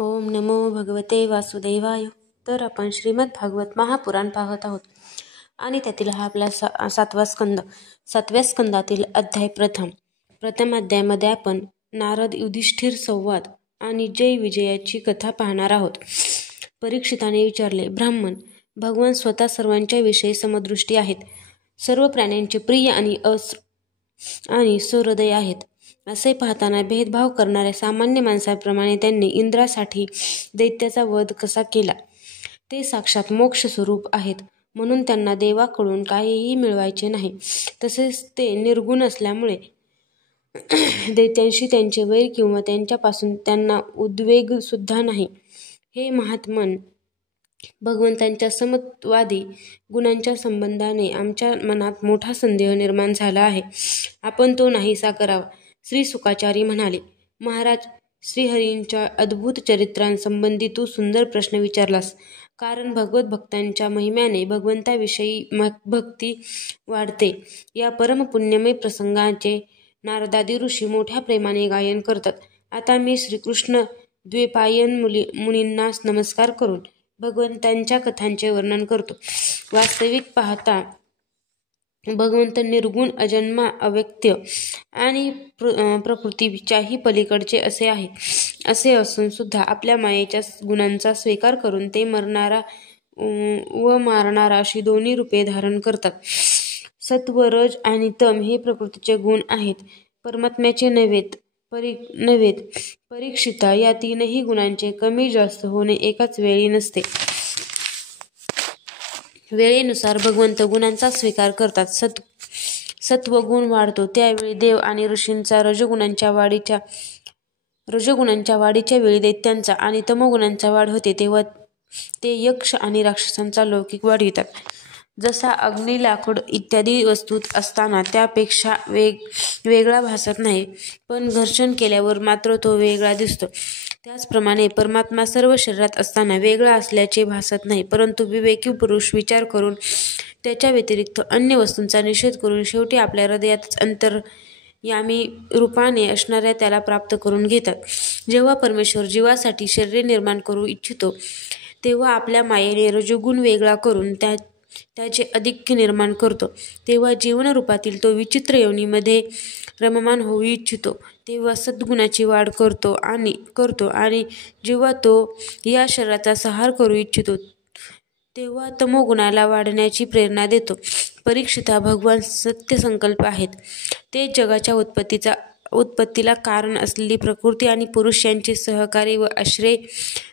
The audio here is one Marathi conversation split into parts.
ओम नमो भगवते वासुदेवाय. तर आपण श्रीमद भागवत महापुराण पाहत आहोत आणि त्यातील हा आपला सातवा स्कंद. सातव्या स्कंदातील अध्याय प्रथम अध्यायामध्ये आपण नारद युधिष्ठिर संवाद आणि जय विजयाची कथा पाहणार आहोत. परीक्षिताने विचारले, ब्राह्मण, भगवान स्वतः सर्वांच्या विषयी समदृष्टी आहेत, सर्व प्राण्यांचे प्रिय आणि सहृदय आहेत. असे पाहताना भेदभाव करणाऱ्या सामान्य माणसाप्रमाणे त्यांनी इंद्रासाठी दैत्याचा वध कसा केला? ते साक्षात मोक्ष स्वरूप आहेत, म्हणून त्यांना देवाकडून काहीही मिळवायचे नाही. तसेच ते निर्गुण असल्यामुळे दैत्यांशी त्यांचे वैर किंवा त्यांच्यापासून त्यांना उद्वेग सुद्धा नाही. हे महात्मन, भगवंतांच्या समत्वादी गुणांच्या संबंधाने आमच्या मनात मोठा संदेह निर्माण झाला आहे. आपण तो नाहीसा करावा. श्री सुकाचारी म्हणाले, महाराज, श्रीहरींच्या अद्भुत चरित्रांसंबंधी तू सुंदर प्रश्न विचारलास. कारण भगवत भक्तांच्या महिम्याने भगवंताविषयी भक्ती वाढते. या परमपुण्यमय प्रसंगाचे नारदादी ऋषी मोठ्या प्रेमाने गायन करतात. आता मी श्रीकृष्ण द्वैपायन मुनींना नमस्कार करून भगवंतांच्या कथांचे वर्णन करतो. वास्तविक पाहता भगवंत निर्गुण, अजन्मा, अव्यक्त आणि प्रकृतीच्याही पलीकडचे असे असून सुद्धा आपल्या मायेच्या गुणांचा स्वीकार करून ते मरणारा व मारणारा अशी दोन्ही रूपे धारण करतात. सत्व, रज आणि तम हे प्रकृतीचे गुण आहेत, परमात्म्याचे नव्हेत. परीक्षिता, या तीनही गुणांचे कमी जास्त होणे एकाच वेळी नसते. वेळेनुसार भगवंत गुणांचा स्वीकार करतात. सत्वगुण वाढतो त्यावेळी देव आणि ऋषींचा, रजोगुणांच्या वाढीच्या वेळी दैत्यांचा आणि तमोगुणांचा वाढ होते तेव्हा ते यक्ष आणि राक्षसांचा लौकिक वाढवितात. जसा अग्नी, लाकूड इत्यादी वस्तूत असताना त्यापेक्षा वेगळा भासत नाही, पण घर्षण केल्यावर मात्र तो वेगळा दिसतो, त्याचप्रमाणे परमात्मा सर्व शरीरात असताना वेगळा असल्याचे भासत नाही, परंतु विवेकी पुरुष विचार करून त्याच्या व्यतिरिक्त अन्य वस्तूंचा निषेध करून शेवटी आपल्या हृदयातच अंतर्यामी रूपाने असणाऱ्या त्याला प्राप्त करून घेतात. जेव्हा परमेश्वर जीवासाठी शरीरे निर्माण करू इच्छितो तेव्हा आपल्या मायेने रजोगुण वेगळा करून त्याचे अधिक्य निर्माण करतो. तेव्हा जीवनरूपातील तो विचित्र योनीमध्ये रममाण होऊ इच्छितो तेव्हा सद्गुणाची वाढ करतो आणि जेव्हा तो या शरीराचा संहार करू इच्छितो तेव्हा तमोगुणाला वाढण्याची प्रेरणा देतो. परीक्षिता, भगवान सत्यसंकल्प आहेत. ते जगाच्या उत्पत्तीला कारण असलेली प्रकृती आणि पुरुष यांचे सहकारी व आश्रय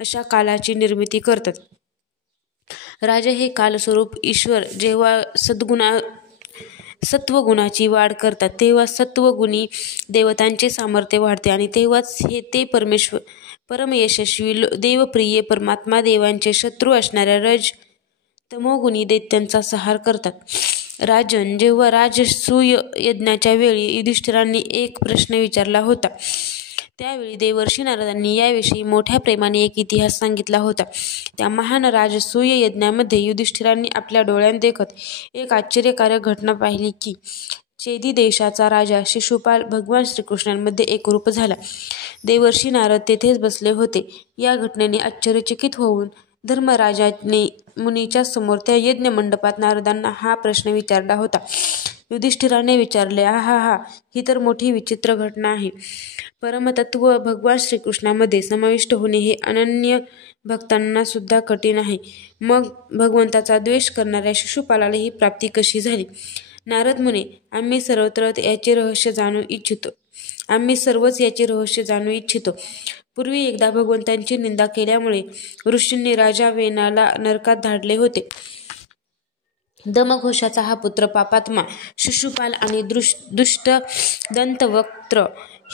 अशा कालाची निर्मिती करतात. राजा हे कालस्वरूप ईश्वर जेव्हा सत्वगुणाची वाढ करतात तेव्हा सत्वगुणी देवतांचे सामर्थ्य वाढते आणि तेव्हाच ते परमयशस्वी देवप्रिय परमात्मा देवांचे शत्रू असणाऱ्या तमोगुणी दैत्यांचा संहार करतात. राजन, जेव्हा राजसूय यज्ञाच्या वेळी युधिष्ठिरांनी एक प्रश्न विचारला होता त्यावेळी देवर्षी नारदांनी याविषयी मोठ्या प्रेमाने एक इतिहास सांगितला होता. त्या महान राजसूय यज्ञामध्ये युधिष्ठिरांनी आपल्या डोळ्यांनी देखत एक आश्चर्यकारक घटना पाहिली की चेदी देशाचा राजा शिशुपाल भगवान श्रीकृष्णांमध्ये एकरूप झाला. देवर्षी नारद तेथेच बसले होते. या घटनेने आश्चर्यचकित होऊन धर्मराजाने मुनीच्या समोर त्या यज्ञ मंडपात नारदांना हा प्रश्न विचारला होता. युधिष्ठिराने विचारले, हा ही तर मोठी विचित्र घटना आहे. परमतत्व भगवान श्रीकृष्णामध्ये समाविष्ट होणे हे अनन्य भक्तांना सुद्धा कठीण आहे. मग भगवंताचा द्वेष करणाऱ्या शिशुपालाला ही प्राप्ती कशी झाली? नारद म्हणे, आम्ही सर्वच याचे रहस्य जाणू इच्छितो. पूर्वी एकदा भगवंतांची निंदा केल्यामुळे ऋषींनी राजा वेनाला नरकात धाडले होते. दमघोषाचा हा पुत्र पापात्मा शिशुपाल आणि दुष्ट दंतवक्त्र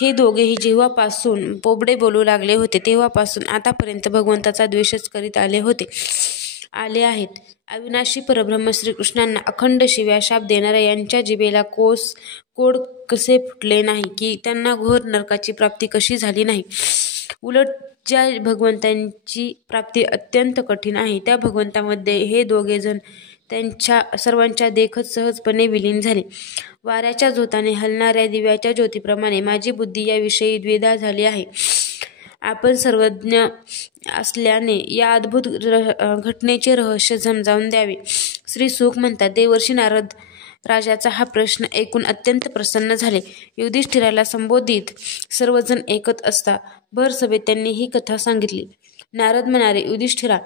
हे दोघेही जेव्हापासून बोबडे बोलू लागले होते तेव्हापासून आतापर्यंत भगवंताचा द्वेषच करीत आले आहेत. अविनाशी परब्रह्म श्रीकृष्णांना अखंड शिव्या शाप देणाऱ्या यांच्या जिभेला कोड कसे फुटले नाही की त्यांना घोर नरकाची प्राप्ती कशी झाली नाही? उलट ज्या भगवंतांची प्राप्ती अत्यंत कठीण आहे त्या भगवंतामध्ये हे दोघे जण त्यांच्या सर्वांच्या देखत सहजपणे विलीन झाले. वाऱ्याच्या झोताने हलणाऱ्या दिव्याच्या ज्योतीप्रमाणे माझी बुद्धी याविषयी द्विधा झाली आहे. आपण सर्वज्ञ असल्याने या अद्भुत घटनेचे रहस्य समजावून द्यावे. श्री सुख म्हणतात, देवर्षी नारद राजाचा हा प्रश्न ऐकून अत्यंत प्रसन्न झाले. युधिष्ठिराला संबोधित सर्वजण ऐकत असता भर सभेत त्यांनी ही कथा सांगितली. नारद म्हणाले, युधिष्ठिरा,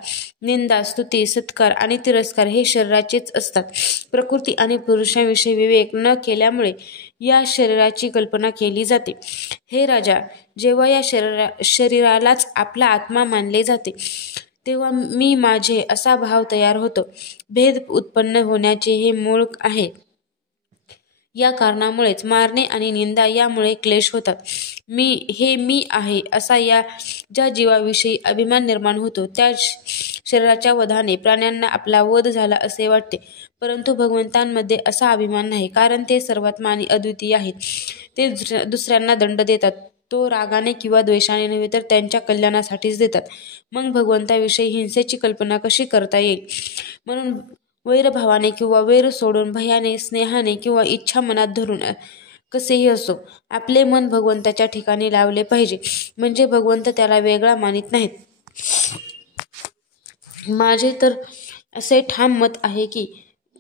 निंदा, स्तुती, सत्कार आणि तिरस्कार हे शरीराचेच असतात. प्रकृती आणि पुरुषांविषयी विवेक न केल्यामुळे या शरीराची कल्पना केली जाते. हे राजा, जेव्हा या शरीरालाच आपला आत्मा मानले जाते तेव्हा मी माझे असा भाव तयार होतो. भेद उत्पन्न होण्याचे हे मूळ आहे. या कारणामुळेच मारणे आणि निंदा यामुळे क्लेश होतात. मी आहे असा ज्या जीवाविषयी अभिमान निर्माण होतो त्या शरीराच्या वधाने प्राण्यांना आपला वध झाला असे वाटते. परंतु भगवंतांमध्ये असा अभिमान नाही, कारण ते सर्वात्मा आणि अद्वितीय आहेत. ते दुसऱ्यांना दंड देतात तो रागाने किंवा द्वेषाने नव्हे तर त्यांच्या कल्याणासाठीच देतात. मग भगवंताविषयी हिंसेची कल्पना कशी करता येईल? म्हणून वैरभावाने किंवा वैर सोडून भयाने, स्नेहाने किंवा इच्छा मनात धरून कसेही असो आपले मन भगवंताच्या ठिकाणी लावले पाहिजे, म्हणजे भगवंत त्याला वेगळा मानित नाहीत. माझे तर असे ठाम मत आहे की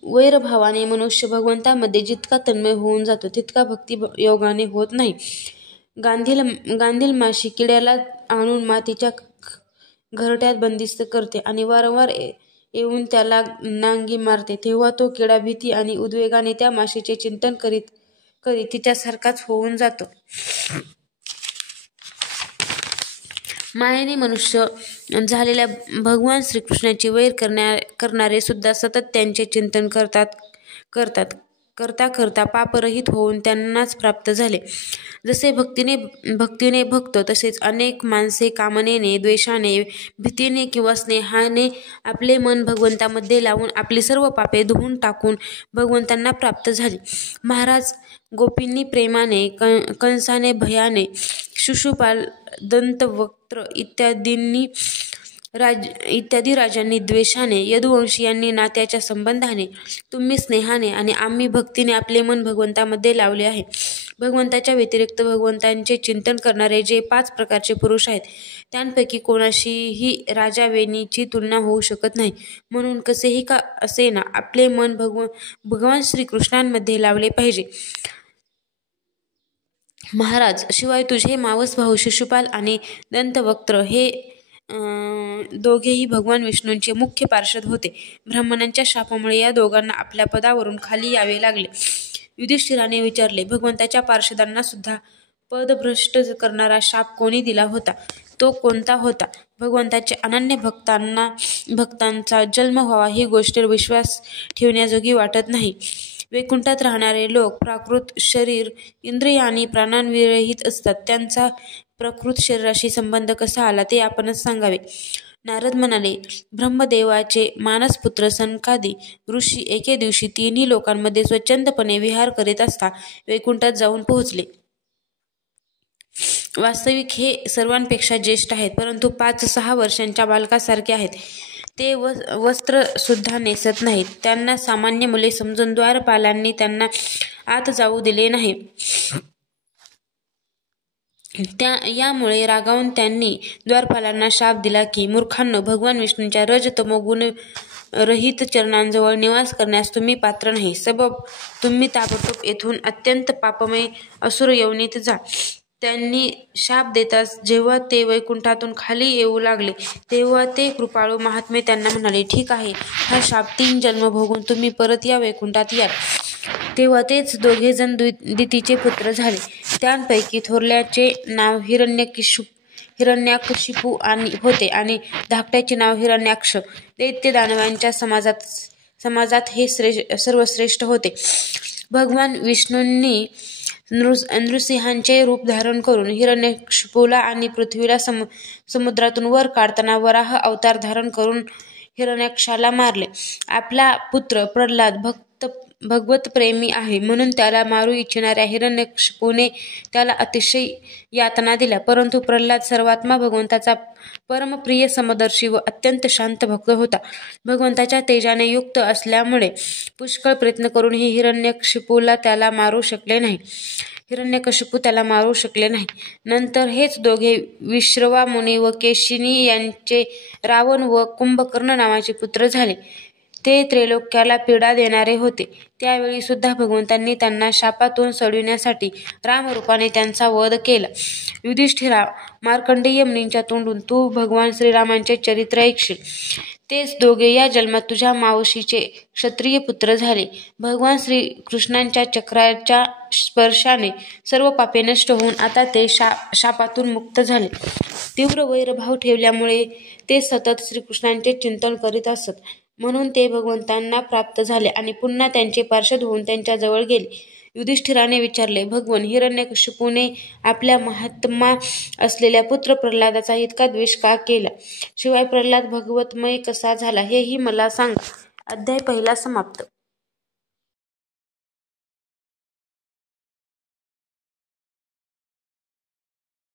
वैरभावाने मनुष्य भगवंतामध्ये जितका तन्मय होऊन जातो तितका भक्ती योगाने होत नाही. गांधील माशी किड्याला आणून मातीच्या घरट्यात बंदिस्त करते आणि वारंवार येऊन त्याला नांगी मारते, तेव्हा तो किडा भीती आणि उद्वेगाने त्या माशीचे चिंतन करीत तिच्यासारखाच होऊन जातो. मायेने मनुष्य झालेल्या भगवान श्रीकृष्णाची वैर करणारे सुद्धा सतत त्यांचे चिंतन करता पापरहित होऊन त्यांनाच प्राप्त झाले. जसे भक्तीने भक्तो तसेच अनेक माणसे कामनेने, द्वेषाने, भीतीने किंवा स्नेहाने आपले मन भगवंतामध्ये लावून आपली सर्व पापे धुवून टाकून भगवंतांना प्राप्त झाली. महाराज गोपींनी प्रेमाने, कंसाने भयाने, शिशुपाल, दंतवक्त्र इत्यादी राजांनी द्वेषाने, यदुवंशीयांनी नात्याच्या संबंधाने, तुम्ही स्नेहाने आणि आम्ही भक्तीने आपले मन भगवंतामध्ये लावले आहे. भगवंताच्या व्यतिरिक्त भगवंतांचे चिंतन करणारे जे 5 प्रकारचे पुरुष आहेत त्यांपैकी कोणाशीही राजा वेणीची तुलना होऊ शकत नाही. म्हणून कसेही का असेना आपले मन भगवान श्रीकृष्णांमध्ये लावले पाहिजे. महाराज, शिवाय तुझे मावस भाऊ शिशुपाल आणि दंतवक्त्र हे दोघेही भगवान विष्णूंचे मुख्य पार्षद होते. ब्राह्मणांच्या शापामुळे या दोघांना आपल्या पदावरून खाली यावे लागले. युधिष्ठिराने विचारले, भगवंताच्या पार्षदांना सुद्धा पदभ्रष्ट करणारा शाप कोणी दिला होता? तो कोणता होता? भगवंताचे अनन्य भक्तांचा जन्म व्हावा ही गोष्ट विश्वास ठेवण्याजोगी वाटत नाही. वैकुंठात राहणारे लोक प्राकृत शरीर, इंद्रिय आणि प्राणांविरहित असतात. त्यांचा प्रकृत शरीराशी संबंध कसा आला ते आपणच सांगावे. नारद म्हणाले, ब्रह्मदेवाचे मानसपुत्र सनकादी ऋषी एके दिवशी 3ही लोकांमध्ये स्वच्छंदपणे विहार करीत असता वैकुंठात जाऊन पोहोचले. वास्तविक हे सर्वांपेक्षा ज्येष्ठ आहेत, परंतु 5-6 वर्षांच्या बालकासारखे आहेत. ते वस्त्र सुद्धा नेसत नाहीत. त्यांना सामान्य मुले समजून द्वारपालांनी त्यांना आत जाऊ दिले नाही. यामुळे रागावून त्यांनी द्वारपालांना शाप दिला की, मूर्खांनो, भगवान विष्णूंच्या रज-तमो गुण रहित चरणांजवळ निवास करण्यास तुम्ही पात्र नाही. सबब तुम्ही ताबडतोब येथून अत्यंत पापमय असुर योनीत जा. त्यांनी शाप देताच जेव्हा ते वैकुंठातून खाली येऊ लागले तेव्हा ते कृपाळू महात्मे त्यांना म्हणाले, ठीक आहे, हा शाप 3 जन्म भोगून तुम्ही परत या वैकुंठात याल. तेव्हा तेच दोघेजण दितीचे पुत्र झाले. त्यांपैकी थोरल्याचे नाव हिरण्याकशिपू होते आणि धाकट्याचे नाव हिरण्याक्ष. दैत्य दानवांच्या समाजात हे सर्वश्रेष्ठ होते. भगवान विष्णूंनी नृसिंहांचे रूप धारण करून हिरण्यकशिपूला आणि पृथ्वीला समुद्रातून वर काढताना वराह अवतार धारण करून हिरण्याक्षाला मारले. आपला पुत्र प्रल्हाद भगवत प्रेमी आहे म्हणून त्याला मारू इच्छिणाऱ्या हिरण्यकशिपूने त्याला अतिशय यातना दिल्या. परंतु प्रल्हाद सर्वात्मा भगवंताचा परमप्रिय, समदर्शी व अत्यंत शांत भक्त होता. भगवंताच्या तेजाने युक्त असल्यामुळे पुष्कळ प्रयत्न करूनही हिरण्यकशिपूला त्याला मारू शकले नाही. हिरण्यकशिपू त्याला मारू शकले नाही. नंतर हेच दोघे विश्रवा मुनी व केशिनी यांचे रावण व कुंभकर्ण नावाचे पुत्र झाले. ते त्रैलोक्याला पीडा देणारे होते. त्यावेळी सुद्धा भगवंतांनी त्यांना शापातून सोडविण्यासाठी रामरूपाने त्यांचा वध केला. युधिष्ठिरा, मार्कंडेय मुनींच्या तोंडून तू भगवान श्रीरामांचे चरित्र ऐकशील. तेच दोघे या जन्मात तुझ्या मावशीचे क्षत्रिय पुत्र झाले. भगवान श्रीकृष्णांच्या चक्राच्या स्पर्शाने सर्व पापे नष्ट होऊन आता ते शापातून मुक्त झाले. तीव्र वैरभाव ठेवल्यामुळे ते सतत श्रीकृष्णांचे चिंतन करीत असत. म्हणून ते भगवंतांना प्राप्त झाले आणि पुन्हा त्यांचे पार्षद होऊन त्यांच्या जवळ गेले. युधिष्ठिराने विचारले, भगवन, हिरण्यकशिपूने आपल्या महात्मा असलेल्या पुत्र प्रल्हादाचा इतका द्वेष का केला? शिवाय प्रल्हाद भगवतमय कसा झाला हेही मला सांगा. अध्याय 1 समाप्त.